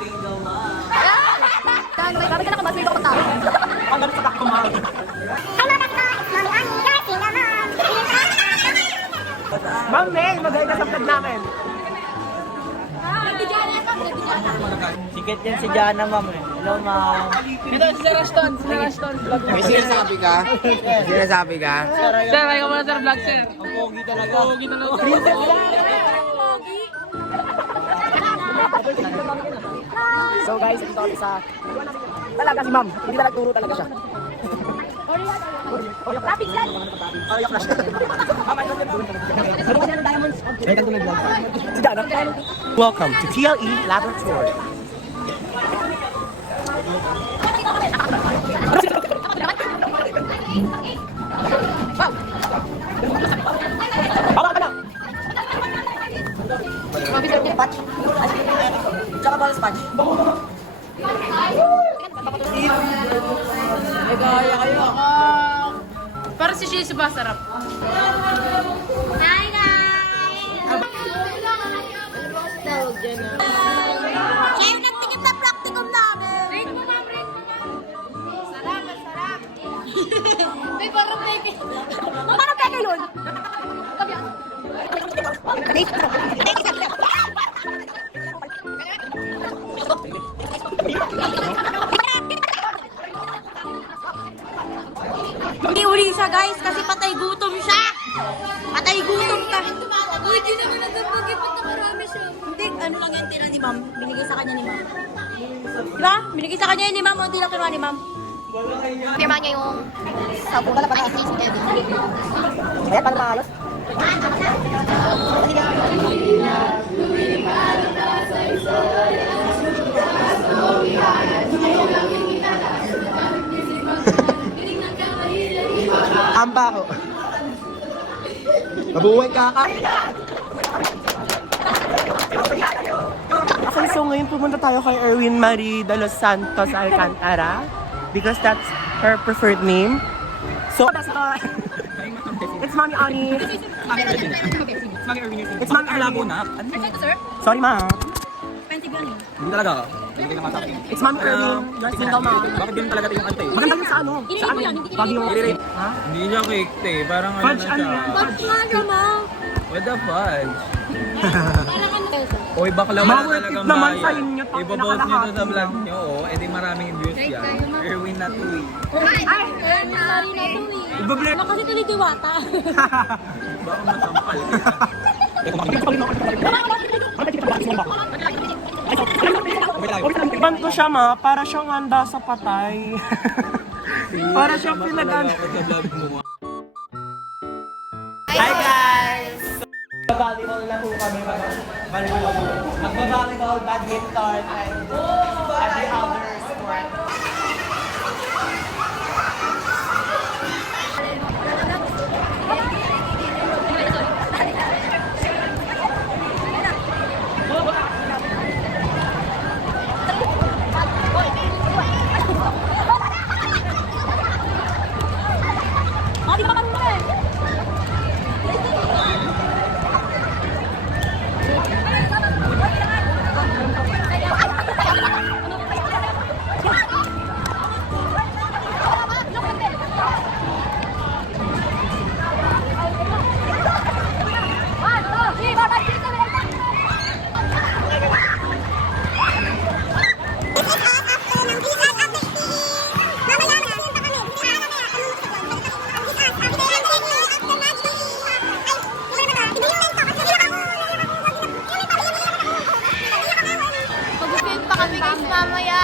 Sabi ka na kabas, may ko tao. Ang galit sa takto mahal. Ma'am May, mag-hi ka sa vlog namin. Sikat yan si Jana, ma'am. Hello, ma'am. Dito si Sir Ashton. Sir Ashton, vlog mo. May sinasabi ka? Sinasabi ka? Sir, may ka muna sir, vlog sir. Ang pogi talaga. Pogi talaga. Princess So guys, ito kami sa... Talaga si ma'am. Hindi na nagturo talaga siya. Traffic yan! Si Jana. Welcome to TLE Laboratory. Bawal ka na! Tsaka ba sponge? Para si Shay ba sarap? Hi guys! Siya yung nagtingin na practicum namin! Rate mo, ma'am. Rate mo, ma'am. Sarap, sarap. May parang teke. Parang peke yun! Hindi uli siya guys kasi patay gutom siya! Patay gutom ka! Uy, di naman nagpag-ipot na marami siya. Hindi, ano lang yan tira ni ma'am. Binigay sa kanya ni ma'am. Diba? Binigay sa kanya ni ma'am. Unti lang kinuha ni ma'am. Pirma niya yung sabong. Ice cream together. Ayan, paano maayos? Ang baho. Mabuhay ka ka. Okay, so ngayon pumunta tayo kay Erwin Marie de los Santos Alcantara because that's her preferred name. So, it's Mami Ani. It's Mami Erwin. Sorry, ma. Hindi talaga. Hindi ka masabi. It's Mami Erwin. You're single, ma. Bakit din talaga yung ante? Maganda yun sa ano? Sa ano? Bagyo mo. Ha? Hindi niya cake eh. Parang ano Fudge na ano siya. yan? Fudge nga siya, ma'am. What the fudge? Parang ano kayo? Oy, bakla wala Ma-worth it talagang naman bayad. sa inyo to, Ibabout nyo to sa pinakalahati vlog lang. nyo. Oh, edi maraming views yan. Erwin na to eh. Ay, sorry na to eh. Ibablur. Ano kasi tuloy-diwata? Baka masampal. Iban ko siya, ma. Para siyang handa sa patay. Para siyang pinag-ano. Ako sa vlog mo. Hi guys! Volleyball na po kami. Magbabaliball, badminton, and every other sport. Mati pa kami rin! Mag-film pa kami guys mamaya.